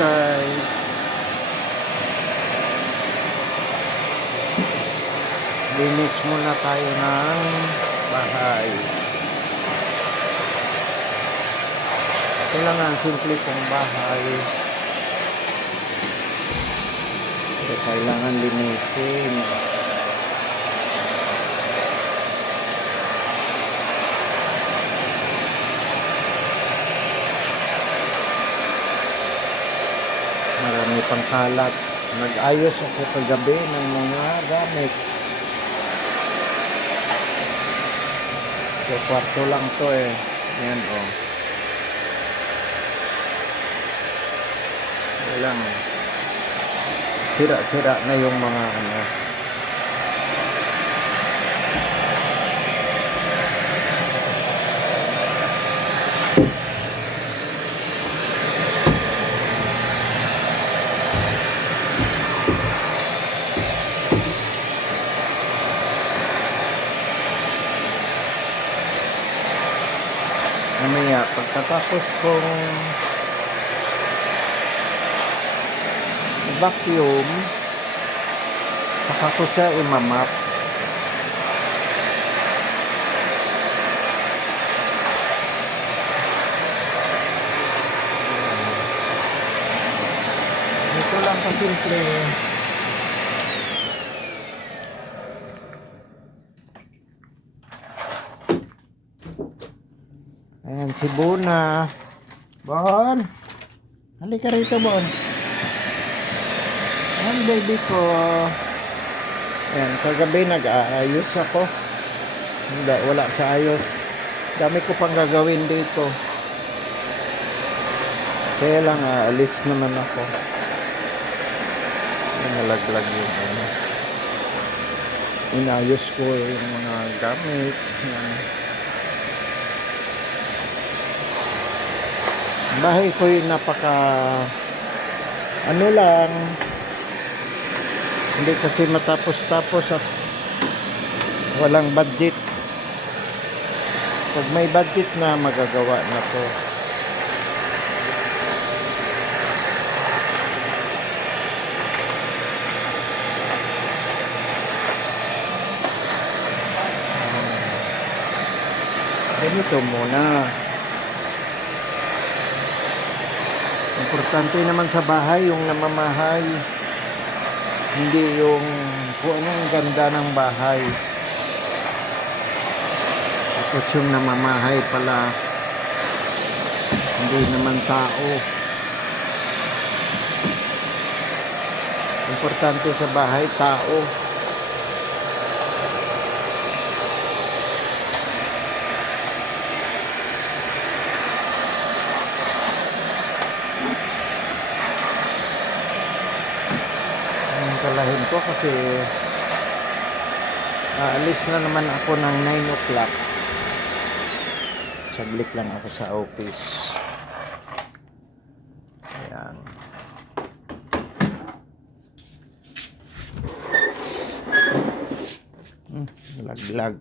guys. Linis muna tayo ng bahay. Ito lang ang simple kong bahay. So, kailangan linisin. Marami pang kalat. Nag-ayos ako kagabi ng mga gamit. So, kwarto lang to eh. Yan o. Lang. Sira-sira na yung mga ano. Mamaya, pagkatapos kong vacuum, saka ko siya imamap. Ito lang kasimple. Ayan, si Buna. Bon! Halika rito, Bon. Ayan, baby ko. Ayan, kagabi nag-aayos ako. Hindi, wala sa ayos. Dami ko pang gagawin dito. Kaya lang, alis naman ako. Nalaglag yung ano. Inayos ko yung mga gamit. Ayan. Bahay ko yung napaka ano lang, hindi kasi matapos-tapos at walang budget. Pag may budget na, magagawa na to. Ganito muna. Importante naman sa bahay yung namamahay, hindi yung kung anong ganda ng bahay. Tapos yung namamahay pala hindi naman tao. Importante sa bahay, tao. Kalahin ko kasi aalis na naman ako ng 9 o'clock. Saglit lang ako sa office. Ayan. Laglag.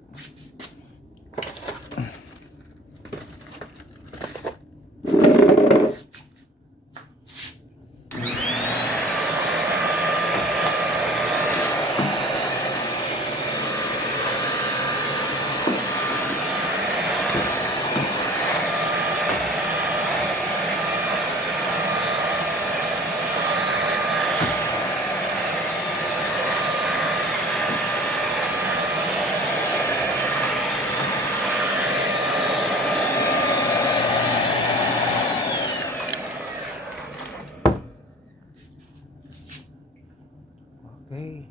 Okay.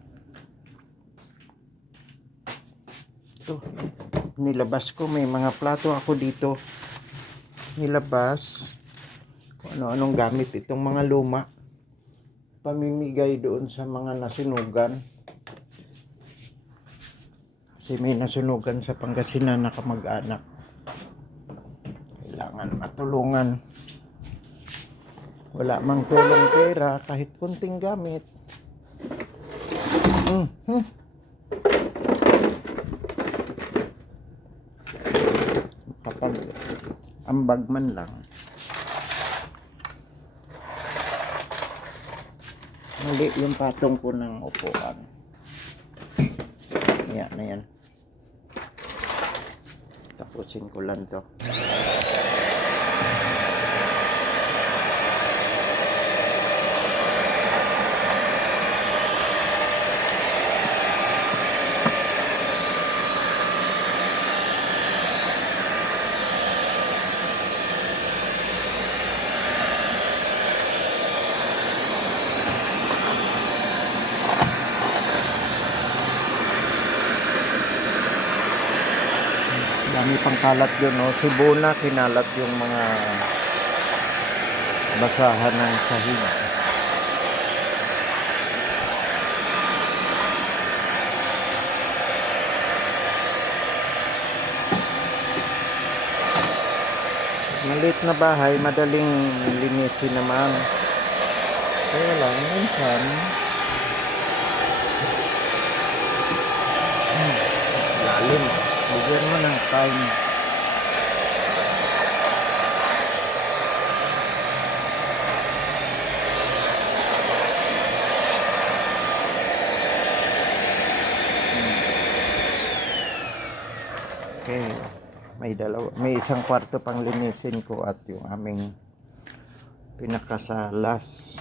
Ito, nilabas ko. May mga plato ako dito. Nilabas. Kung ano-anong gamit itong mga luma. Pamimigay doon sa mga nasunugan. Kasi may nasunugan sa Pangasinan na kamag-anak. Kailangan matulungan. Wala mang tulong pera, kahit kunting gamit. Kapag ambag man lang. Mali yung patong ko ng upuan. Yan na yan. Tapusin ko lang to. Dami pang kalat yun, no? Si Bona, kinalat yung mga basahan ng sahig. Maliit na bahay, madaling linisin naman. Kaya lang, minsan, lalim. Bigyan mo ng time. Okay. May isang kwarto pang linisin ko at yung aming pinakasalas.